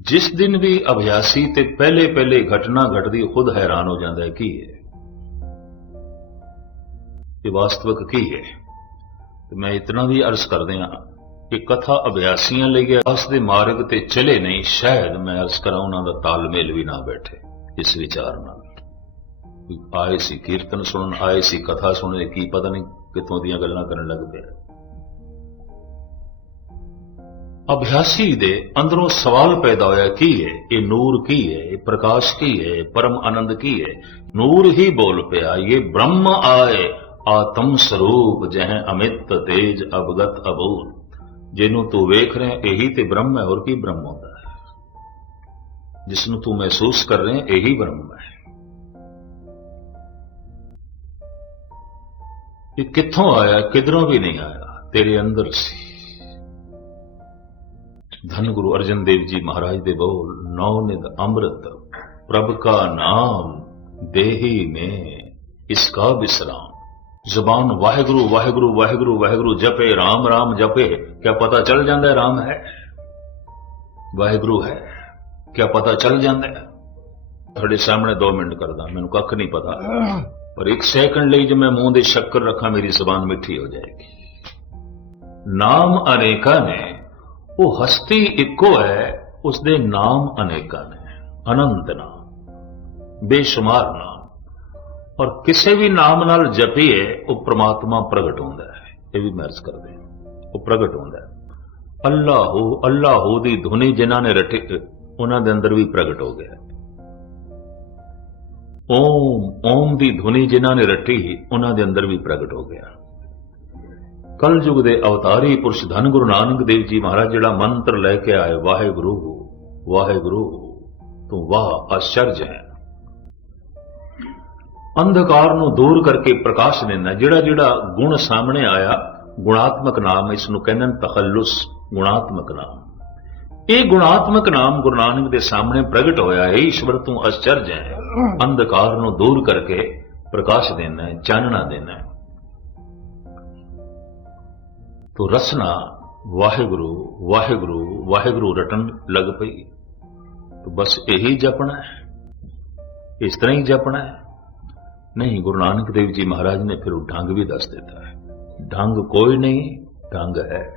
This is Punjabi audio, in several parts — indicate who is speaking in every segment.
Speaker 1: ਜਿਸ ਦਿਨ ਵੀ ਅਭਿਆਸੀ ਤੇ ਪਹਿਲੇ ਪਹਿਲੇ ਘਟਨਾ ਘਟਦੀ ਖੁਦ ਹੈਰਾਨ ਹੋ ਜਾਂਦਾ ਹੈ, ਕੀ ਹੈ? ਇਹ ਵਾਸਤਵਿਕ ਕੀ ਹੈ? ਤੇ ਮੈਂ ਇਤਨਾ ਵੀ ਅਰਜ਼ ਕਰਦੇ ਹਾਂ ਕਿ ਕਥਾ ਅਭਿਆਸੀਆਂ ਲਈ ਅਸ ਦੇ ਮਾਰਗ ਤੇ ਚਲੇ ਨਹੀਂ, ਸ਼ਾਇਦ ਮੈਂ ਅਰਜ਼ ਕਰਾਂ ਉਹਨਾਂ ਦਾ ਤਾਲਮੇਲ ਵੀ ਨਾ ਬੈਠੇ ਇਸ ਵਿਚਾਰ ਨਾਲ। ਆਏ ਸੀ ਕੀਰਤਨ ਸੁਣਨ, ਆਏ ਸੀ ਕਥਾ ਸੁਣਨ ਕੀ ਪਤਾ ਨਹੀਂ ਕਿੱਥੋਂ ਦੀਆਂ ਗੱਲਾਂ ਕਰਨ ਲੱਗ ਪਿਆ। ਅਭਿਆਸੀ ਦੇ ਅੰਦਰੋਂ ਸਵਾਲ ਪੈਦਾ ਹੋਇਆ, ਕੀ ਹੈ? ਇਹ ਨੂਰ ਕੀ ਹੈ? ਇਹ ਪ੍ਰਕਾਸ਼ ਕੀ ਹੈ? ਪਰਮ ਆਨੰਦ ਕੀ ਹੈ? ਨੂਰ ਹੀ ਬੋਲ ਪਿਆ, ਇਹ ਬ੍ਰਹਮ ਆਏ, ਆਤਮ ਸਰੂਪ ਜਹ ਅਮਿਤ ਤੇਜ ਅਵਗਤ ਅਬੂਤ ਜਿਹਨੂੰ ਤੂੰ ਵੇਖ ਰਿਹਾ, ਇਹੀ ਤੇ ਬ੍ਰਹਮ ਹੈ, ਹੋਰ ਕੀ ਬ੍ਰਹਮ ਹੁੰਦਾ ਹੈ? ਜਿਸ ਨੂੰ ਤੂੰ ਮਹਿਸੂਸ ਕਰ ਰਿਹਾ, ਇਹੀ ਬ੍ਰਹਮ ਹੈ। ਇਹ ਕਿੱਥੋਂ ਆਇਆ, ਕਿਧਰੋਂ ਵੀ ਨਹੀਂ ਆਇਆ? ਤੇਰੇ ਅੰਦਰ ਸੀ। ਧੰਨ ਗੁਰੂ ਅਰਜਨ ਦੇਵ ਜੀ ਮਹਾਰਾਜ ਦੇ ਬਹੁ ਨੌ ਨਿਦ ਅੰਮ੍ਰਿਤ, ਪ੍ਰਭ ਕਾ ਨਾਮ ਦੇਹੀ ਮੇ ਇਸ ਕਾ ਬਿਸਰਾਮ। ਜ਼ਬਾਨ ਵਾਹਿਗੁਰੂ ਵਾਹਿਗੁਰੂ ਵਾਹਿਗੁਰੂ ਵਾਹਿਗੁਰੂ, ਜਪੇ, ਰਾਮ ਰਾਮ ਜਪੇ, ਕਿਆ ਪਤਾ ਚੱਲ ਜਾਂਦਾ ਹੈ RAM ਹੈ? ਵਾਹਿਗੁਰੂ ਹੈ, ਕਿਆ ਪਤਾ ਚੱਲ ਜਾਂਦਾ ਹੈ? ਤੁਹਾਡੇ ਸਾਹਮਣੇ 2 ਮਿੰਟ ਕਰਦਾ, ਮੈਨੂੰ ਕੱਖ ਨਹੀਂ ਪਤਾ। ਪਰ ਇੱਕ ਸੈਕਿੰਡ ਲਈ ਜੇ ਮੈਂ ਮੂੰਹ ਦੇ ਸ਼ੱਕਰ ਰੱਖਾਂ, ਮੇਰੀ ਜ਼ਬਾਨ ਮਿੱਠੀ ਹੋ ਜਾਏਗੀ। ਨਾਮ ਅਨੇਕਾਂ ਨੇ ਉਹ ਹਸਤੀ ਇੱਕੋ ਹੈ ਉਸ ਦੇ ਨਾਮ ਅਨੇਕਾਂ ਨੇ ਅਨੰਤ ਨਾਮ, ਬੇਸ਼ੁਮਾਰ ਨਾਮ। ਔਰ ਕਿਸੇ ਵੀ ਨਾਮ ਨਾਲ ਜਪੀਏ, ਉਹ ਪ੍ਰਮਾਤਮਾ ਪ੍ਰਗਟ ਹੁੰਦਾ ਹੈ। ਇਹ ਵੀ ਮਰਜ਼ ਕਰਦੇ ਉਹ ਪ੍ਰਗਟ ਹੁੰਦਾ ਹੈ। ਅੱਲਾਹੂ ਅੱਲਾਹੂ ਦੀ ਧੁਨੀ ਜਿਨ੍ਹਾਂ ਨੇ ਰਟੀ, ਉਹਨਾਂ ਦੇ ਅੰਦਰ ਵੀ ਪ੍ਰਗਟ ਹੋ ਗਿਆ ਓਮ ਓਮ ਦੀ ਧੁਨੀ ਜਿਨ੍ਹਾਂ ਨੇ ਰਟੀ, ਉਹਨਾਂ ਦੇ ਅੰਦਰ ਵੀ ਪ੍ਰਗਟ ਹੋ ਗਿਆ ਕਲਯੁਗ ਦੇ ਅਵਤਾਰੀ ਪੁਰਸ਼ ਧੰਨ ਗੁਰੂ ਨਾਨਕ ਦੇਵ ਜੀ ਮਹਾਰਾਜ ਜਿਹੜਾ ਮੰਤਰ ਲੈ ਕੇ ਆਏ, ਵਾਹਿਗੁਰੂ ਵਾਹਿਗੁਰੂ, ਤੂੰ ਵਾਹ ਅਚਰਜ ਹੈ। ਅੰਧਕਾਰ ਨੂੰ ਦੂਰ ਕਰਕੇ ਪ੍ਰਕਾਸ਼ ਦੇਣਾ ਜਿਹੜਾ ਜਿਹੜਾ ਗੁਣ ਸਾਹਮਣੇ ਆਇਆ, ਗੁਣਾਤਮਕ ਨਾਮ ਇਸ ਨੂੰ ਕਹਿੰਦੇ ਨੇ ਤਖੱਲੁਸ, ਗੁਣਾਤਮਕ ਨਾਮ। ਇਹ ਗੁਣਾਤਮਕ ਨਾਮ ਗੁਰੂ ਨਾਨਕ ਦੇ ਸਾਹਮਣੇ ਪ੍ਰਗਟ ਹੋਇਆ ਹੈ, ਈਸ਼ਵਰ ਤੂੰ ਅਚਰਜ ਹੈ। ਅੰਧਕਾਰ ਨੂੰ ਦੂਰ ਕਰਕੇ ਪ੍ਰਕਾਸ਼ ਦੇਣਾ ਹੈ, ਚਾਨਣਾ ਦੇਣਾ ਹੈ। ਤੋ ਰਸਨਾ ਵਾਹਿਗੁਰੂ ਵਾਹਿਗੁਰੂ ਵਾਹਿਗੁਰੂ ਰਟਨ ਲੱਗ ਪਈ। ਤੋ ਬਸ ਇਹੀ ਜਪਣਾ ਹੈ। ਇਸ ਤਰ੍ਹਾਂ ਹੀ ਜਪਣਾ ਹੈ। ਨਹੀਂ, ਗੁਰੂ ਨਾਨਕ ਦੇਵ ਜੀ ਮਹਾਰਾਜ ਨੇ ਫਿਰ ਉਹ ਢੰਗ ਵੀ ਦੱਸ ਦਿੱਤਾ ਹੈ। ਢੰਗ ਕੋਈ ਨਹੀਂ ਢੰਗ ਹੈ।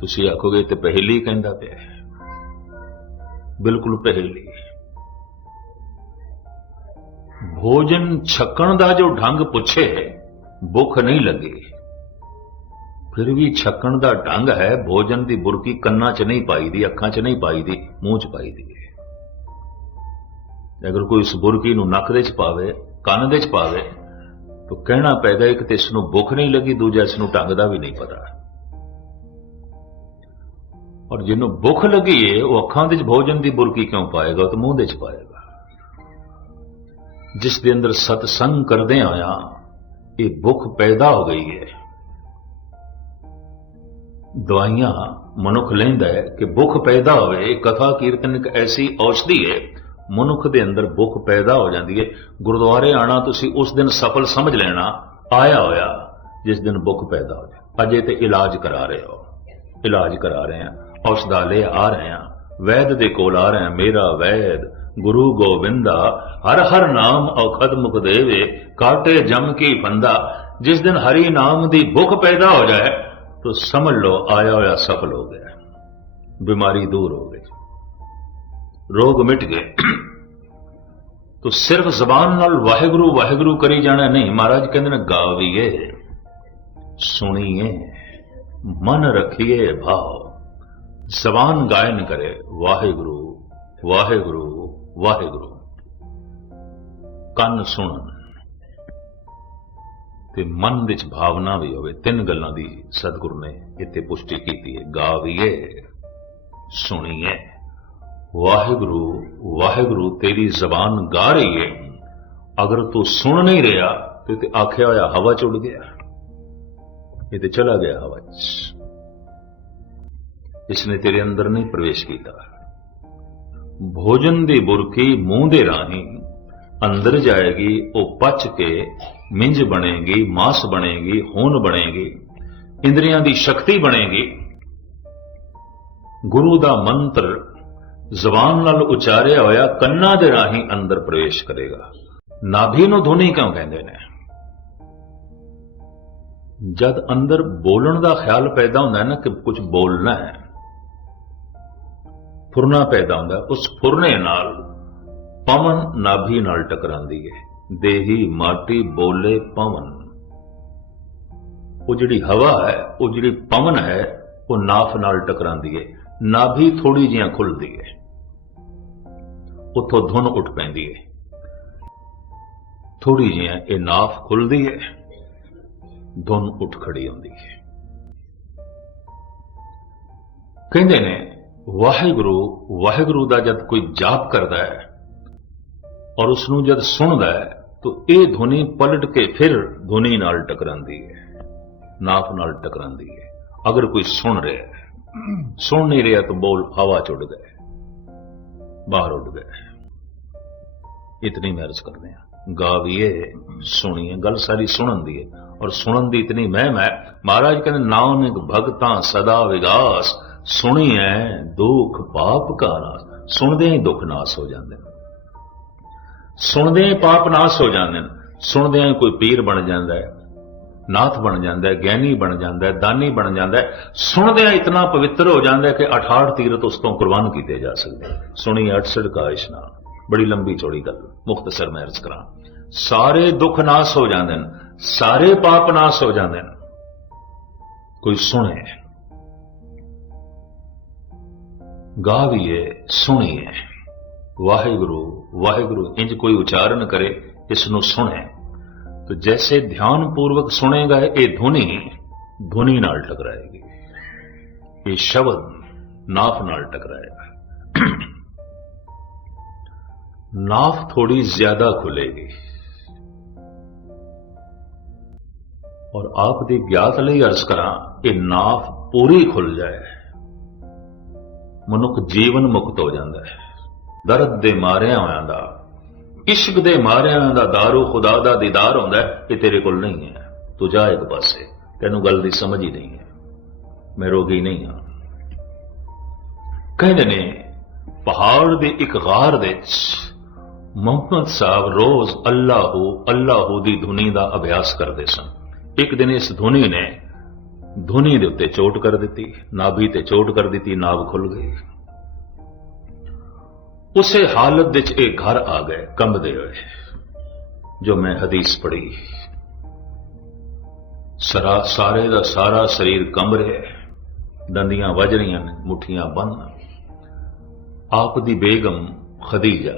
Speaker 1: ਤੁਸੀਂ ਆਖੋਗੇ ਤੇ ਪਹਿਲੀ ਕਹਿੰਦਾ ਪਿਆ ਬਿਲਕੁਲ ਪਹਿਲੀ। ਭੋਜਨ ਛਕਣ ਦਾ ਜੋ ਢੰਗ ਪੁੱਛੇ ਭੁੱਖ ਨਹੀਂ ਲੱਗੇ। ਫਿਰ ਵੀ ਛਕਣ ਦਾ ਢੰਗ ਹੈ, ਭੋਜਨ ਦੀ ਬੁਰਕੀ ਕੰਨਾਂ 'ਚ ਨਹੀਂ ਪਾਈ ਦੀ ਅੱਖਾਂ 'ਚ ਨਹੀਂ ਪਾਈ ਦੀ ਮੂੰਹ 'ਚ ਪਾਈ ਦੀ ਅਗਰ ਕੋਈ ਇਸ ਬੁਰਕੀ ਨੂੰ ਨੱਕ ਦੇ 'ਚ ਪਾਵੇ, ਕੰਨ ਦੇ 'ਚ ਪਾਵੇ, ਤਾਂ ਕਹਿਣਾ ਪੈਦਾ ਇੱਕ ਤੇ ਇਸ ਨੂੰ ਭੁੱਖ ਨਹੀਂ ਲੱਗੀ, ਦੂਜਾ ਇਸ ਨੂੰ ਢੰਗ ਦਾ ਵੀ ਨਹੀਂ ਪਤਾ। ਔਰ ਜਿਹਨੂੰ ਭੁੱਖ ਲੱਗੀ ਏ, ਉਹ ਅੱਖਾਂ ਦੇ 'ਚ ਭੋਜਨ ਦੀ ਬੁਰਕੀ ਕਿਉਂ ਪਾਏਗਾ? ਤਾਂ ਮੂੰਹ ਦੇ 'ਚ ਪਾਏਗਾ। ਜਿਸ ਦੇ ਅੰਦਰ ਸਤਸੰਗ ਕਰਦੇ ਆਇਆ, ਇਹ ਭੁੱਖ ਪੈਦਾ ਹੋ ਗਈ ਹੈ ਦਵਾਈਆਂ ਮਨੁੱਖ ਲੈਂਦਾ ਹੈ ਕਿ ਭੁੱਖ ਪੈਦਾ ਹੋਵੇ ਕਥਾ ਕੀਰਤਨ ਇੱਕ ਐਸੀ ਔਸ਼ਧੀ ਹੈ, ਮਨੁੱਖ ਦੇ ਅੰਦਰ ਭੁੱਖ ਪੈਦਾ ਹੋ ਜਾਂਦੀ ਹੈ। ਗੁਰਦੁਆਰੇ ਆਣਾ ਤੁਸੀਂ ਉਸ ਦਿਨ ਸਫਲ ਸਮਝ ਲੈਣਾ, ਆਇਆ ਹੋਇਆ, ਜਿਸ ਦਿਨ ਭੁੱਖ ਪੈਦਾ ਹੋ ਜਾਏ। ਅਜੇ ਤੇ ਇਲਾਜ ਕਰਾ ਰਹੇ ਹੋ। ਇਲਾਜ ਕਰਾ ਰਹੇ ਆ ਔਸ਼ਧਾਲੇ ਆ ਰਹੇ ਆ ਵੈਦ ਦੇ ਕੋਲ ਆ ਰਹੇ ਆ ਮੇਰਾ ਵੈਦ, ਗੁਰੂ ਗੋਬਿੰਦਾ ਹਰ ਹਰ ਨਾਮ ਔਖਦ ਮੁਖ ਦੇਵੇ। ਕਾਟੇ ਜਮ ਕੀ ਫੰਦਾ। ਜਿਸ ਦਿਨ ਹਰੀ ਨਾਮ ਦੀ ਭੁੱਖ ਪੈਦਾ ਹੋ ਜਾਏ तो समझ लो आया होया सफल हो गया बीमारी दूर हो गई रोग मिट गए तो सिर्फ जबान नाल वाहेगुरु वाहेगुरु करी जाना नहीं महाराज कहते ने गावीए सुनिए मन रखिए भाव जबान गायन करे वाहेगुरु वाहेगुरु वाहेगुरु ਕੰਨ ਸੁਣਨ ਤੇ ਮਨ ਵਿੱਚ ਭਾਵਨਾ ਵੀ ਹੋਵੇ। ਤਿੰਨ ਗੱਲਾਂ ਦੀ ਸਤਿਗੁਰੂ ਨੇ ਇੱਥੇ ਪੁਸ਼ਟੀ ਕੀਤੀ ਹੈ। ਗਾਵੀਏ, ਸੁਣੀਏ। ਵਾਹਿਗੁਰੂ ਵਾਹਿਗੁਰੂ, ਤੇਰੀ ਜ਼ਬਾਨ ਗਾ ਰਹੀ ਹੈ ਅਗਰ ਤੂੰ ਸੁਣ ਨਹੀਂ ਰਿਹਾ, ਤੇ ਤੇ ਆਖਿਆ ਹੋਇਆ ਹਵਾ ਚ ਉੱਡ ਗਿਆ। ਇਹ ਤੇ ਚਲਾ ਗਿਆ ਹਵਾ ਚ। ਇਸਨੇ ਤੇਰੇ ਅੰਦਰ ਨਹੀਂ ਪ੍ਰਵੇਸ਼ ਕੀਤਾ। ਭੋਜਨ ਦੀ ਬੁਰਕੀ ਮੂੰਹ ਦੇ ਰਾਹੀਂ ਅੰਦਰ ਜਾਏਗੀ, ਉਹ ਪਚ ਕੇ ਮਿੰਜ ਬਣੇਗੀ, ਮਾਸ ਬਣੇਗੀ, ਹੋਨ ਬਣੇਗੀ, ਇੰਦਰੀਆਂ ਦੀ ਸ਼ਕਤੀ ਬਣੇਗੀ। ਗੁਰੂ ਦਾ ਮੰਤਰ ਜ਼ਬਾਨ ਨਾਲ ਉਚਾਰਿਆ ਹੋਇਆ ਕੰਨਾਂ ਦੇ ਰਾਹੀਂ ਅੰਦਰ ਪ੍ਰਵੇਸ਼ ਕਰੇਗਾ। ਨਾਭੀ ਨੂੰ ਧੁਨੀ ਕਿਉਂ ਕਹਿੰਦੇ ਨੇ? ਜਦ ਅੰਦਰ ਬੋਲਣ ਦਾ ਖਿਆਲ ਪੈਦਾ ਹੁੰਦਾ ਹੈ ਨਾ ਕਿ ਕੁਝ ਬੋਲਣਾ ਹੈ, ਫੁਰਨਾ ਪੈਦਾ ਹੁੰਦਾ ਉਸ ਫੁਰਨੇ ਨਾਲ ਪਵਨ ਨਾਭੀ ਨਾਲ ਟਕਰਾਂਦੀ ਹੈ ਦੇਹੀ ਮਾਟੀ ਬੋਲੇ ਪਵਨ। ਉਹ ਜਿਹੜੀ ਹਵਾ ਹੈ, ਉਹ ਜਿਹੜੀ ਪਵਨ ਹੈ, ਉਹ ਨਾਫ ਨਾਲ ਟਕਰਾਂਦੀ ਹੈ ਨਾਭੀ ਥੋੜੀ ਜਿਹਾ ਖੁੱਲਦੀ ਹੈ ਉੱਥੋਂ ਧੁਨ ਉੱਠ ਪੈਂਦੀ ਹੈ ਥੋੜੀ ਜਿਹਾ ਇਹ ਨਾਫ ਖੁੱਲਦੀ ਹੈ ਧੁਨ ਉੱਠ ਖੜੀ ਹੁੰਦੀ ਹੈ ਕਹਿੰਦੇ ਨੇ, ਵਾਹਿਗੁਰੂ ਵਾਹਿਗੁਰੂ ਦਾ ਜਦ ਕੋਈ ਜਾਪ ਕਰਦਾ ਹੈ ਔਰ ਉਸ ਨੂੰ ਜਦ ਸੁਣਦਾ ਹੈ, ਤਾਂ ਇਹ ਧੁਨੀ ਪਲਟ ਕੇ ਫਿਰ ਧੁਨੀ ਨਾਲ ਟਕਰਾਂਦੀ ਹੈ, ਨਾਪ ਨਾਲ ਟਕਰਾਂਦੀ ਹੈ। ਅਗਰ ਕੋਈ ਸੁਣ ਰਿਹਾ ਹੈ, ਸੁਣ ਨਹੀਂ ਰਿਹਾ ਤਾਂ ਬੋਲ ਹਵਾ ਚ ਉੱਡ ਗਏ ਬਾਹਰ ਉੱਡ ਗਏ ਇਤਨੀ ਮਹਿਰਜ ਕਰਦੇ ਆ ਗਾਵੀਏ ਸੁਣੀਏ ਗੱਲ ਸਾਰੀ ਸੁਣਨ ਦੀ ਹੈ। ਔਰ ਸੁਣਨ ਦੀ ਇਤਨੀ ਮਹਿਮ ਹੈ, ਮਹਾਰਾਜ ਕਹਿੰਦੇ, ਨਾਨਕ ਭਗਤਾਂ ਸਦਾ ਵਿਗਾਸ ਸੁਣੀਐ ਦੁਖ ਪਾਪ ਕਾ ਨਾਸ, ਸੁਣਦੇ ਹੀ ਦੁੱਖ ਨਾਸ ਹੋ ਜਾਂਦੇ ਨੇ। ਸੁਣਦੇ ਹੀ ਪਾਪ ਨਾਸ ਹੋ ਜਾਂਦੇ ਨੇ। ਸੁਣਦੇ ਹੀ ਕੋਈ ਪੀਰ ਬਣ ਜਾਂਦਾ ਹੈ, ਨਾਥ ਬਣ ਜਾਂਦਾ ਹੈ ਗਿਆਨੀ ਬਣ ਜਾਂਦਾ ਹੈ, ਦਾਨੀ ਬਣ ਜਾਂਦਾ ਹੈ। ਸੁਣਦਿਆਂ ਇਤਨਾ ਪਵਿੱਤਰ ਹੋ ਜਾਂਦਾ ਹੈ ਕਿ 68 ਤੀਰਤ ਉਸ ਤੋਂ ਕੁਰਬਾਨ ਕੀਤੇ ਜਾ ਸਕਦੇ ਸੁਣੀ 68 ਕਾ ਇਸ਼ਨਾਨ। ਬੜੀ ਲੰਬੀ ਚੌੜੀ ਗੱਲ, ਮੁਖਤਸਰ ਮੈਂ ਅਰਜ਼ ਕਰਾਂ। ਸਾਰੇ ਦੁੱਖ ਨਾਸ ਹੋ ਜਾਂਦੇ ਨੇ, ਸਾਰੇ ਪਾਪ ਨਾਸ ਹੋ ਜਾਂਦੇ ਨੇ। ਕੋਈ ਸੁਣੇ ਗਾਵੀਏ ਸੁਣੀਏ ਵਾਹਿਗੁਰੂ ਵਾਹਿਗੁਰੂ ਇੰਜ ਕੋਈ ਉਚਾਰਨ ਕਰੇ ਇਸ ਨੂੰ ਸੁਣੇ। ਤਾਂ ਜੈਸੇ ਧਿਆਨ ਪੂਰਵਕ ਸੁਣੇਗਾ, ਇਹ ਧੁਨੀ ਧੁਨੀ ਨਾਲ ਟਕਰਾਏਗੀ। ਇਹ ਸ਼ਬਦ ਨਾਫ ਨਾਲ ਟਕਰਾਏਗਾ। ਨਾਫ ਥੋੜੀ ਜ਼ਿਆਦਾ ਖੁੱਲੇਗੀ। ਔਰ ਆਪ ਦੀ ਗਿਆਤ ਲਈ ਅਰਜ਼ ਕਰਾਂ, ਇਹ ਨਾਫ ਪੂਰੀ ਖੁੱਲ ਜਾਏ। ਮਨੁੱਖ ਜੀਵਨ ਮੁਕਤ ਹੋ ਜਾਂਦਾ ਹੈ। ਦਰਦ ਦੇ ਮਾਰਿਆਂ ਹੋਇਆਂ ਦਾ ਇਸ਼ਕ ਦੇ ਮਾਰਿਆਂ ਦਾ ਦਾਰੂ ਖੁਦਾ ਦਾ ਦੀਦਾਰ ਹੁੰਦਾ ਹੈ, ਇਹ ਤੇਰੇ ਕੋਲ ਨਹੀਂ ਹੈ। ਤੂੰ ਜਾ ਇੱਕ ਪਾਸੇ ਤੈਨੂੰ ਗੱਲ ਦੀ ਸਮਝ ਹੀ ਨਹੀਂ ਹੈ। ਮੈਂ ਰੋਗੀ ਨਹੀਂ ਹਾਂ। ਕਹਿੰਦੇ ਨੇ ਪਹਾੜ ਦੇ ਇੱਕ ਗਾਰ ਦੇ ਵਿੱਚ ਮੁਹੰਮਦ ਸਾਹਿਬ ਰੋਜ਼ ਅੱਲਾਹੂ ਅੱਲਾਹੂ ਦੀ ਧੁਨੀ ਦਾ ਅਭਿਆਸ ਕਰਦੇ ਸਨ। ਇੱਕ ਦਿਨ ਇਸ ਧੁਨੀ ਨੇ ਧੁਨੀ ਦੇ ਉੱਤੇ ਚੋਟ ਕਰ ਦਿੱਤੀ ਨਾਭੀ ਤੇ ਚੋਟ ਕਰ ਦਿੱਤੀ ਨਾਭ ਖੁੱਲ ਗਈ ਉਸੇ ਹਾਲਤ ਵਿੱਚ ਇਹ ਘਰ ਆ ਗਏ, ਕੰਬਦੇ ਹੋਏ। ਜੋ ਮੈਂ ਹਦੀਸ ਪੜ੍ਹੀ, ਸਰਾ, ਸਾਰੇ ਦਾ ਸਾਰਾ ਸਰੀਰ ਕੰਬ ਰਿਹਾ ਦੰਦੀਆਂ ਵੱਜ ਰਹੀਆਂ ਨੇ, ਮੁੱਠੀਆਂ ਬੰਨ ਆਪ ਦੀ ਬੇਗਮ ਖਦੀਜਾ,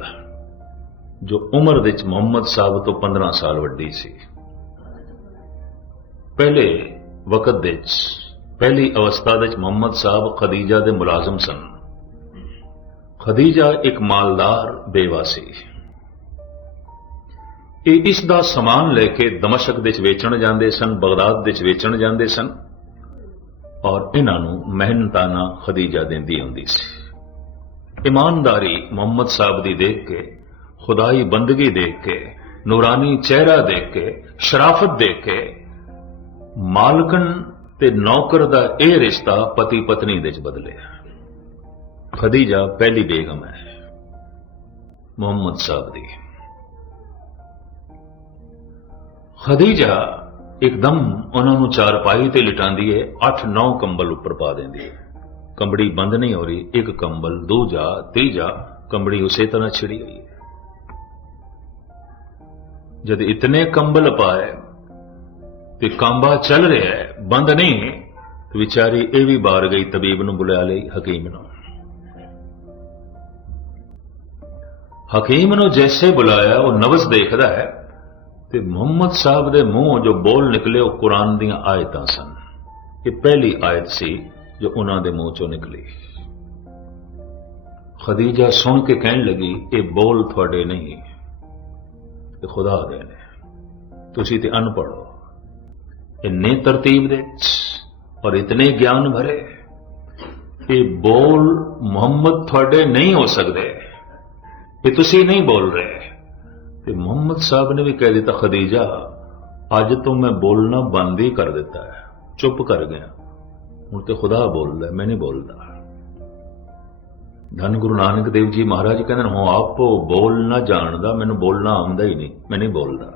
Speaker 1: ਜੋ ਉਮਰ ਵਿੱਚ ਮੁਹੰਮਦ ਸਾਹਿਬ ਤੋਂ 15 ਸਾਲ ਵੱਡੀ ਸੀ। ਪਹਿਲੇ ਵਕਤ ਵਿੱਚ, ਪਹਿਲੀ ਅਵਸਥਾ ਵਿੱਚ ਮੁਹੰਮਦ ਸਾਹਿਬ ਖਦੀਜਾ ਦੇ ਮੁਲਾਜ਼ਮ ਸਨ। ਖਦੀਜਾ ਇੱਕ ਮਾਲਦਾਰ ਬੇਵਾ ਸੀ ਇਹ ਇਸ ਦਾ ਸਮਾਨ ਲੈ ਕੇ ਦਮਸ਼ਕ ਦੇ ਵਿੱਚ ਵੇਚਣ ਜਾਂਦੇ ਸਨ, ਬਗਦਾਦ ਦੇ ਵਿੱਚ ਵੇਚਣ ਜਾਂਦੇ ਸਨ ਔਰ ਇਹਨਾਂ ਨੂੰ ਮਿਹਨਤਾਨਾ ਖਦੀਜਾ ਦਿੰਦੀ ਹੁੰਦੀ ਸੀ। ਇਮਾਨਦਾਰੀ ਮੁਹੰਮਦ ਸਾਹਿਬ ਦੀ ਦੇਖ ਕੇ, ਖੁਦਾਈ ਬੰਦਗੀ ਦੇਖ ਕੇ, ਨੂਰਾਨੀ ਚਿਹਰਾ ਦੇਖ ਕੇ, ਸ਼ਰਾਫਤ ਦੇਖ ਕੇ ਮਾਲਕਨ ਤੇ ਨੌਕਰ ਦਾ ਇਹ ਰਿਸ਼ਤਾ ਪਤੀ ਪਤਨੀ ਦੇ ਵਿੱਚ ਬਦਲਿਆ। ਖਦੀਜਾ, ਪਹਿਲੀ ਬੇਗਮ ਹੈ। ਮੁਹੰਮਦ ਸਾਹਿਬ ਦੀ। ਖਦੀਜਾ ਇੱਕਦਮ ਉਹਨਾਂ ਨੂੰ ਚਾਰਪਾਈ ਤੇ ਲਿਟਾਉਂਦੀ ਹੈ 8-9 ਕੰਬਲ ਉੱਪਰ ਪਾ ਦਿੰਦੀ ਹੈ ਕੰਬੜੀ ਬੰਦ ਨਹੀਂ ਹੋ ਰਹੀ, ਇੱਕ ਕੰਬਲ, ਦੋ ਦੂਜਾ ਤੀਜਾ ਕੰਬੜੀ ਉਸੇ ਤਰ੍ਹਾਂ ਛਿੜੀ ਹੋਈ ਹੈ ਜਦ ਇਤਨੇ ਕੰਬਲ ਪਾਏ ਤੇ ਕਾਂਬਾ ਚੱਲ ਰਿਹਾ ਹੈ ਬੰਦ ਨਹੀਂ ਵਿਚਾਰੀ ਇਹ ਵੀ ਬਾਹਰ ਗਈ, ਤਬੀਬ ਨੂੰ ਬੁਲਾ ਲਈ, ਹਕੀਮ ਨੂੰ। ਹਕੀਮ ਨੂੰ ਜੈਸੇ ਬੁਲਾਇਆ, ਉਹ ਨਵਜ਼ ਦੇਖਦਾ ਹੈ ਤੇ ਮੁਹੰਮਦ ਸਾਹਿਬ ਦੇ ਮੂੰਹ ਜੋ ਬੋਲ ਨਿਕਲੇ, ਉਹ ਕੁਰਾਨ ਦੀਆਂ ਆਇਤਾਂ ਸਨ। ਇਹ ਪਹਿਲੀ ਆਇਤ ਸੀ ਜੋ ਉਹਨਾਂ ਦੇ ਮੂੰਹ ਚੋਂ ਨਿਕਲੀ। ਖਦੀਜਾ ਸੁਣ ਕੇ ਕਹਿਣ ਲੱਗੀ, ਇਹ ਬੋਲ ਤੁਹਾਡੇ ਨਹੀਂ, ਇਹ ਖੁਦਾ ਦੇ ਨੇ। ਤੁਸੀਂ ਤੇ ਅਨਪੜ੍ਹ ਹੋ। ਇੰਨੇ ਤਰਤੀਬ ਦੇ ਔਰ ਇਤਨੇ ਗਿਆਨ ਭਰੇ, ਇਹ ਬੋਲ ਮੁਹੰਮਦ ਤੁਹਾਡੇ ਨਹੀਂ ਹੋ ਸਕਦੇ। ਇਹ ਤੁਸੀਂ ਨਹੀਂ ਬੋਲ ਰਹੇ। ਤੇ ਮੁਹੰਮਦ ਸਾਹਿਬ ਨੇ ਵੀ ਕਹਿ ਦਿੱਤਾ, ਖਦੀਜਾ, ਅੱਜ ਤੋਂ ਮੈਂ ਬੋਲਣਾ ਬੰਦ ਹੀ ਕਰ ਦਿੱਤਾ ਹੈ। ਚੁੱਪ ਕਰ ਗਿਆ। ਹੁਣ ਤੇ ਖੁਦਾ ਬੋਲਦਾ, ਮੈਂ ਨਹੀਂ ਬੋਲਦਾ। ਧੰਨ ਗੁਰੂ ਨਾਨਕ ਦੇਵ ਜੀ ਮਹਾਰਾਜ ਕਹਿੰਦੇ ਨੇ ਹੂੰ ਆਪੋ ਬੋਲ ਨਾ ਜਾਣਦਾ, ਮੈਨੂੰ ਬੋਲਣਾ ਆਉਂਦਾ ਹੀ ਨਹੀਂ, ਮੈਂ ਨਹੀਂ ਬੋਲਦਾ।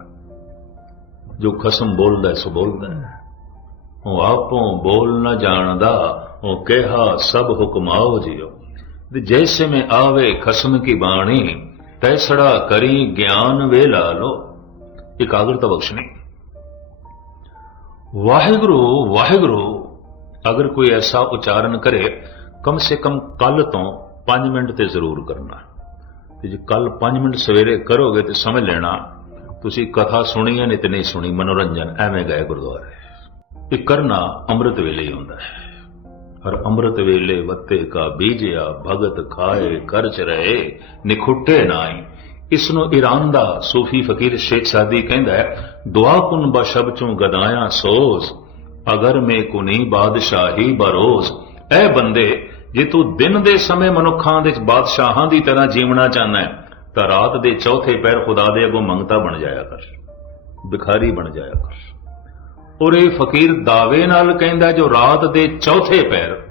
Speaker 1: ਜੋ ਖਸਮ ਬੋਲਦਾ, ਸੋ ਬੋਲਦਾ ਹੈ। ਹੂੰ ਆਪੋ ਬੋਲ ਨਾ ਜਾਣਦਾ, ਉਹ ਕਿਹਾ ਸਭ ਹੁਕਮ ਆਓ ਜਿਓ। ਤੇ ਜੈਸੇ ਮੈਂ ਆਵੇ ਖਸਮ ਕੀ ਬਾਣੀ ਤੈਸੜਾ ਕਰੀ ਗਿਆਨ ਵੇਲਾ ਲੋ ਇਕਾਗਰਤਾ ਬਖਸ਼ਣੀ ਵਾਹਿਗੁਰੂ ਵਾਹਿਗੁਰੂ ਅਗਰ ਕੋਈ ਐਸਾ ਉਚਾਰਨ ਕਰੇ ਕਮ ਸੇ ਕਮ ਕੱਲ ਤੋਂ 5 ਮਿੰਟ ਤੇ ਜ਼ਰੂਰ ਕਰਨਾ ਤੇ ਜੇ ਕੱਲ 5 ਮਿੰਟ ਸਵੇਰੇ ਕਰੋਗੇ ਤੇ ਸਮਝ ਲੈਣਾ ਤੁਸੀਂ ਕਥਾ ਸੁਣੀ ਹੈ ਨਹੀਂ ਤੇ ਨਹੀਂ ਸੁਣੀ ਮਨੋਰੰਜਨ ਐਵੇਂ ਗਏ ਗੁਰਦੁਆਰੇ ਇਹ ਕਰਨਾ ਅੰਮ੍ਰਿਤ ਵੇਲੇ ਹੀ ਹੁੰਦਾ ਹੈ ਹਰ ਅੰਮ੍ਰਿਤ ਵੇਲੇ ਵੱਤੇ ਕਾ ਬੀਜਿਆ, ਭਗਤ ਖਾਏ ਕਰਚ ਰਹੇ, ਨਿਖੁੱਟੇ ਨਾਈ ਇਸ ਨੂੰ ਈਰਾਨ ਦਾ ਸੂਫੀ ਫਕੀਰ ਸ਼ੇਖ ਸਾਦੀ ਕਹਿੰਦਾ ਹੈ, ਦੁਆ ਕੁਨ ਬਸ਼ਬ ਚੋਂ ਗਦਾਇਆ ਸੋਜ਼ ਅਗਰ ਮੇ ਕੁਨੀ ਬਾਦਸ਼ਾਹੀ ਬਰੋਜ਼ ਐ ਬੰਦੇ, ਜੇ ਤੂੰ ਦਿਨ ਦੇ ਸਮੇਂ ਮਨੁੱਖਾਂ ਦੇ ਬਾਦਸ਼ਾਹਾਂ ਦੀ ਤਰ੍ਹਾਂ ਜੀਵਣਾ ਚਾਹਨਾ ਹੈ, ਤਾਂ ਰਾਤ ਦੇ ਚੌਥੇ ਪੈਰ ਖੁਦਾ ਦੇ ਅੱਗੋਂ ਮੰਗਤਾ ਬਣ ਜਾਇਆ ਕਰ, ਭਿਖਾਰੀ ਬਣ ਜਾਇਆ ਕਰ। ਔਰ ਇਹ ਫਕੀਰ ਦਾਅਵੇ ਨਾਲ ਕਹਿੰਦਾ ਜੋ ਰਾਤ ਦੇ ਚੌਥੇ ਪੈਰ।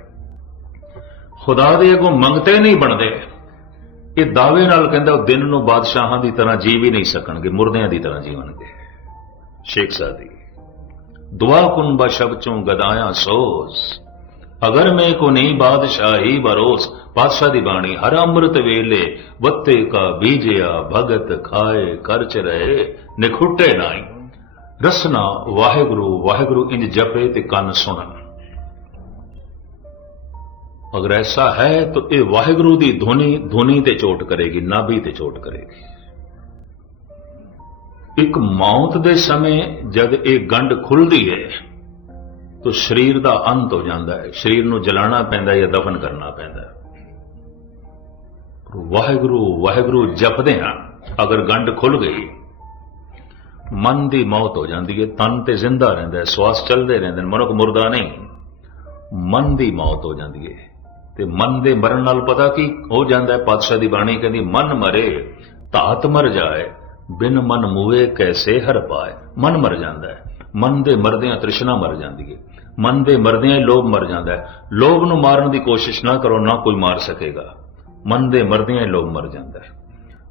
Speaker 1: ਖੁਦਾ ਦੇ ਅਗੋਂ ਮੰਗਤੇ ਨਹੀਂ ਬਣਦੇ। ਇਹ ਦਾਅਵੇ ਨਾਲ ਕਹਿੰਦਾ ਉਹ ਦਿਨ ਨੂੰ ਬਾਦਸ਼ਾਹਾਂ ਦੀ ਤਰ੍ਹਾਂ ਜੀ ਵੀ ਨਹੀਂ ਸਕਣਗੇ, ਮੁਰਦਿਆਂ ਦੀ ਤਰ੍ਹਾਂ ਜੀਵਣਗੇ। ਸ਼ੇਖ ਸਾਦੀ, ਦੁਆ ਕੁਨਬਾ ਸ਼ਬ ਚੋਂ ਗਦਾਇਆ ਸੋਸ ਅਗਰ ਮੈਂ ਕੋ ਨਹੀਂ ਬਾਦਸ਼ਾਹੀ ਬਰੋਸ ਪਾਤਸ਼ਾਹ ਦੀ ਬਾਣੀ, ਹਰ ਅੰਮ੍ਰਿਤ ਵੇਲੇ ਵੱਤੇ ਕਾ ਬੀਜਿਆ, ਭਗਤ ਖਾਏ ਕਰਚ ਰਹੇ, ਨਿਖੁੱਟੇ ਨਾਈ ਰਸਨਾ ਵਾਹਿਗੁਰੂ ਵਾਹਿਗੁਰੂ ਇੰਜ ਜਪੇ ਤੇ ਕੰਨ ਸੁਣਨ। ਅਗਰ ਐਸਾ ਹੈ ਤਾਂ ਇਹ ਵਾਹਿਗੁਰੂ ਦੀ ਧੁਨੀ ਧੁਨੀ ਤੇ ਚੋਟ ਕਰੇਗੀ, ਨਾਭੀ ਤੇ ਚੋਟ ਕਰੇਗੀ। ਇੱਕ ਮੌਤ ਦੇ ਸਮੇਂ ਜਦ ਇਹ ਗੰਢ ਖੁੱਲਦੀ ਹੈ, ਤਾਂ ਸਰੀਰ ਦਾ ਅੰਤ ਹੋ ਜਾਂਦਾ ਹੈ। ਸਰੀਰ ਨੂੰ ਜਲਾਣਾ ਪੈਂਦਾ ਹੈ ਜਾਂ ਦਫਨ ਕਰਨਾ ਪੈਂਦਾ ਹੈ। ਵਾਹਿਗੁਰੂ ਵਾਹਿਗੁਰੂ ਜਪਦੇ ਹਾਂ। ਅਗਰ ਗੰਢ ਖੁੱਲ ਗਈ ਮਨ ਦੀ ਮੌਤ ਹੋ ਜਾਂਦੀ ਹੈ, ਤਨ ਤੇ ਜ਼ਿੰਦਾ ਰਹਿੰਦਾ ਹੈ, ਸਵਾਸ ਚੱਲਦੇ ਰਹਿੰਦੇ ਨੇ, ਮਨੁੱਖ ਮੁਰਦਾ ਨਹੀਂ। ਮਨ ਦੀ ਮੌਤ ਹੋ ਜਾਂਦੀ ਹੈ ਤੇ ਮਨ ਦੇ ਮਰਨ ਨਾਲ ਪਤਾ ਕੀ ਹੋ ਜਾਂਦਾ ਹੈ? ਪਾਤਸ਼ਾਹ ਦੀ ਬਾਣੀ ਕਹਿੰਦੀ, ਮਨ ਮਰੇ ਧਾਤ ਮਰ ਜਾਏ, ਬਿਨ ਮਨ ਮੂਏ ਕੈਸੇ ਹਰ ਪਾਏ। ਮਨ ਮਰ ਜਾਂਦਾ ਹੈ, ਮਨ ਦੇ ਮਰਦਿਆਂ ਤ੍ਰਿਸ਼ਨਾ ਮਰ ਜਾਂਦੀ ਹੈ। ਮਨ ਦੇ ਮਰਦਿਆਂ ਹੀ ਲੋਭ ਮਰ ਜਾਂਦਾ ਹੈ। ਲੋਭ ਨੂੰ ਮਾਰਨ ਦੀ ਕੋਸ਼ਿਸ਼ ਨਾ ਕਰੋ, ਨਾ ਕੋਈ ਮਾਰ ਸਕੇਗਾ। ਮਨ ਦੇ ਮਰਦਿਆਂ ਹੀ ਲੋਭ ਮਰ ਜਾਂਦਾ ਹੈ।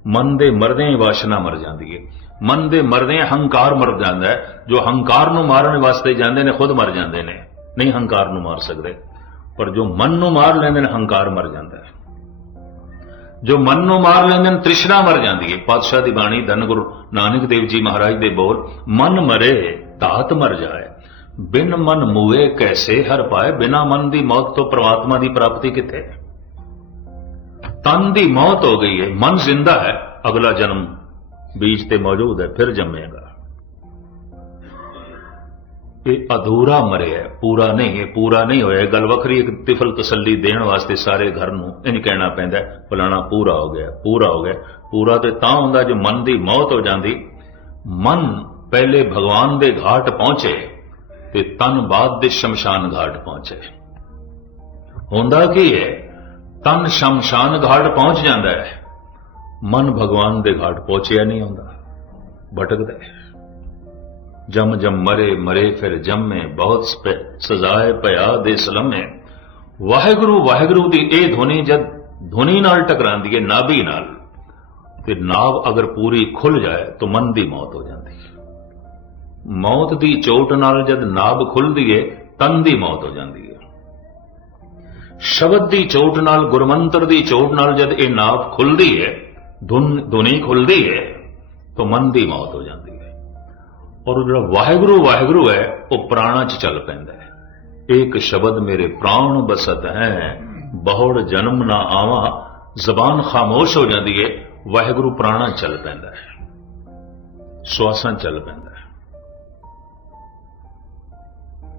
Speaker 1: ਮਨ ਦੇ ਮਰਦਿਆਂ ਵਾਸ਼ਨਾ ਮਰ ਜਾਂਦੀ ਹੈ। ਮਨ ਦੇ ਮਰਦਿਆਂ ਹੰਕਾਰ ਮਰ ਜਾਂਦਾ ਹੈ। ਜੋ ਹੰਕਾਰ ਨੂੰ ਮਾਰਨ ਵਾਸਤੇ ਜਾਂਦੇ ਨੇ, ਖੁਦ ਮਰ ਜਾਂਦੇ ਨੇ। ਨਹੀਂ ਹੰਕਾਰ ਨੂੰ ਮਾਰ ਸਕਦੇ। ਪਰ ਜੋ ਮਨ ਨੂੰ ਮਾਰ ਲੈਂਦੇ ਨੇ, ਹੰਕਾਰ ਮਰ ਜਾਂਦਾ ਹੈ। ਜੋ ਮਨ ਨੂੰ ਮਾਰ ਲੈਂਦੇ ਨੇ, ਤ੍ਰਿਸ਼ਨਾ ਮਰ ਜਾਂਦੀ ਹੈ। ਪਾਤਸ਼ਾਹ ਦੀ ਬਾਣੀ, ਧੰਨ ਗੁਰੂ ਨਾਨਕ ਦੇਵ ਜੀ ਮਹਾਰਾਜ ਦੇ ਬੋਲ, ਮਨ ਮਰੇ, ਧਾਤ ਮਰ ਜਾਏ। ਬਿਨ ਮਨ ਮੂਏ, ਕੈਸੇ ਹਰ ਪਾਏ? ਬਿਨਾ ਮਨ ਦੀ ਮੌਤ ਤੋਂ ਪ੍ਰਮਾਤਮਾ ਦੀ ਪ੍ਰਾਪਤੀ ਕਿੱਥੇ? ਹੈ ਤਨ ਦੀ ਮੌਤ ਹੋ ਗਈ ਹੈ, ਮਨ ਜ਼ਿੰਦਾ ਹੈ, ਅਗਲਾ ਜਨਮ ਬੀਜ ਤੇ ਮੌਜੂਦ ਹੈ, ਫਿਰ ਜੰਮੇਗਾ। ਇਹ ਅਧੂਰਾ ਮਰਿਆ ਪੂਰਾ ਨਹੀਂ ਇਹ ਪੂਰਾ ਨਹੀਂ ਹੋਇਆ ਗੱਲ ਵੱਖਰੀ ਇੱਕ ਤਿਫਲ ਤਸੱਲੀ ਦੇਣ ਵਾਸਤੇ ਸਾਰੇ ਘਰ ਨੂੰ ਇੰਜ ਕਹਿਣਾ ਪੈਂਦਾ ਫਲਾਣਾ ਪੂਰਾ ਹੋ ਗਿਆ, ਪੂਰਾ ਹੋ ਗਿਆ, ਪੂਰਾ ਤੇ ਤਾਂ ਹੁੰਦਾ ਜੇ ਮਨ ਦੀ ਮੌਤ ਹੋ ਜਾਂਦੀ। ਮਨ ਪਹਿਲੇ ਭਗਵਾਨ ਦੇ ਘਾਟ ਪਹੁੰਚੇ ਤੇ ਤਨ ਬਾਅਦ ਦੇ ਸ਼ਮਸ਼ਾਨ ਘਾਟ ਪਹੁੰਚੇ। ਹੁੰਦਾ ਕੀ ਹੈ? ਤਨ ਸ਼ਮਸ਼ਾਨ ਘਾਟ ਪਹੁੰਚ ਜਾਂਦਾ ਹੈ। ਮਨ ਭਗਵਾਨ ਦੇ ਘਾਟ ਪਹੁੰਚਿਆ ਨਹੀਂ ਹੁੰਦਾ ਭਟਕਦਾ ਹੈ। ਜਮ ਜਮ ਮਰੇ ਮਰੇ ਫਿਰ ਜੰਮੇ, ਬਹੁਤ ਸਜ਼ਾਏ ਪਿਆ ਦੇ ਸਲਮੇ। ਵਾਹਿਗੁਰੂ ਵਾਹਿਗੁਰੂ ਦੀ ਇਹ ਧੁਨੀ ਜਦ ਧੁਨੀ ਨਾਲ ਟਕਰਾਂਦੀ ਹੈ, ਨਾਭੀ ਨਾਲ। ਤੇ ਨਾਭ ਅਗਰ ਪੂਰੀ ਖੁੱਲ ਜਾਏ ਤਾਂ ਮਨ ਦੀ ਮੌਤ ਹੋ ਜਾਂਦੀ ਹੈ। ਮੌਤ ਦੀ ਚੋਟ ਨਾਲ ਜਦ ਨਾਭ ਖੁੱਲਦੀ ਏ ਤਨ ਦੀ ਮੌਤ ਹੋ ਜਾਂਦੀ ਏ ਸ਼ਬਦ ਦੀ ਚੋਟ ਨਾਲ, ਗੁਰਮੰਤਰ ਦੀ ਚੋਟ ਨਾਲ ਜਦ ਇਹ ਨਾਭ ਖੁੱਲਦੀ ਹੈ, ਧੁਨ, ਧੁਨੀ ਖੁੱਲਦੀ ਹੈ, ਤਾਂ ਮਨ ਦੀ ਮੌਤ ਹੋ ਜਾਂਦੀ ਹੈ। ਔਰ ਉਹ ਜਿਹੜਾ ਵਾਹਿਗੁਰੂ ਵਾਹਿਗੁਰੂ ਹੈ, ਉਹ ਪ੍ਰਾਣਾ 'ਚ ਚੱਲ ਪੈਂਦਾ ਹੈ। ਇੱਕ ਸ਼ਬਦ ਮੇਰੇ ਪ੍ਰਾਣ ਬਸਤ ਹੈ, ਬਹੁੜ ਜਨਮ ਨਾ ਆਵਾਂ, ਜ਼ਬਾਨ ਖਾਮੋਸ਼ ਹੋ ਜਾਂਦੀ ਹੈ, ਵਾਹਿਗੁਰੂ ਪ੍ਰਾਣਾ ਚੱਲ ਪੈਂਦਾ ਹੈ। ਸਵਾਸਾਂ ਚੱਲ ਪੈਂਦਾ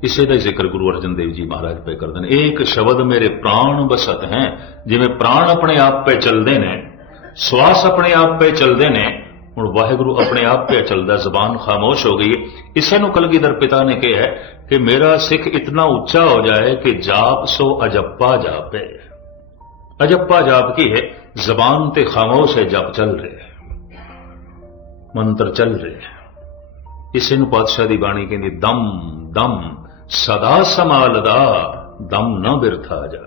Speaker 1: ਇਸੇ ਦਾ ਜ਼ਿਕਰ ਗੁਰੂ ਅਰਜਨ ਦੇਵ ਜੀ ਮਹਾਰਾਜ ਪਏ ਕਰਦੇ ਨੇ। ਇਹ ਇੱਕ ਸ਼ਬਦ ਮੇਰੇ ਪ੍ਰਾਣ ਬਸਤ ਹੈ। ਜਿਵੇਂ ਪ੍ਰਾਣ ਆਪਣੇ ਆਪ ਪੇ ਚੱਲਦੇ ਨੇ, ਸਵਾਸ ਆਪਣੇ ਆਪ ਪੇ ਚੱਲਦੇ ਨੇ, ਹੁਣ ਵਾਹਿਗੁਰੂ ਆਪਣੇ ਆਪ ਪੇ ਚੱਲਦਾ, ਜ਼ਬਾਨ ਖਾਮੋਸ਼ ਹੋ ਗਈ ਇਸੇ ਨੂੰ ਕਲਗੀਧਰ ਪਿਤਾ ਨੇ ਕਿਹਾ ਕਿ ਮੇਰਾ ਸਿੱਖ ਇਤਨਾ ਉੱਚਾ ਹੋ ਜਾਏ ਕਿ ਜਾਪ ਸੋ ਅਜੱਪਾ ਜਾਪੇ। ਅਜੱਪਾ ਜਾਪ ਕੀ ਹੈ? ਜ਼ਬਾਨ ਤੇ ਖਾਮੋਸ਼ ਹੈ, ਜਪ ਚੱਲ ਰਿਹਾ ਮੰਤਰ ਚੱਲ ਰਿਹਾ ਇਸੇ ਨੂੰ ਪਾਤਸ਼ਾਹ ਦੀ ਬਾਣੀ ਕਹਿੰਦੀ, ਦਮ ਦਮ। ਸਦਾ ਸਮਾਲਦਾ ਦਮ ਨਾ ਬਿਰਥਾ ਜਾ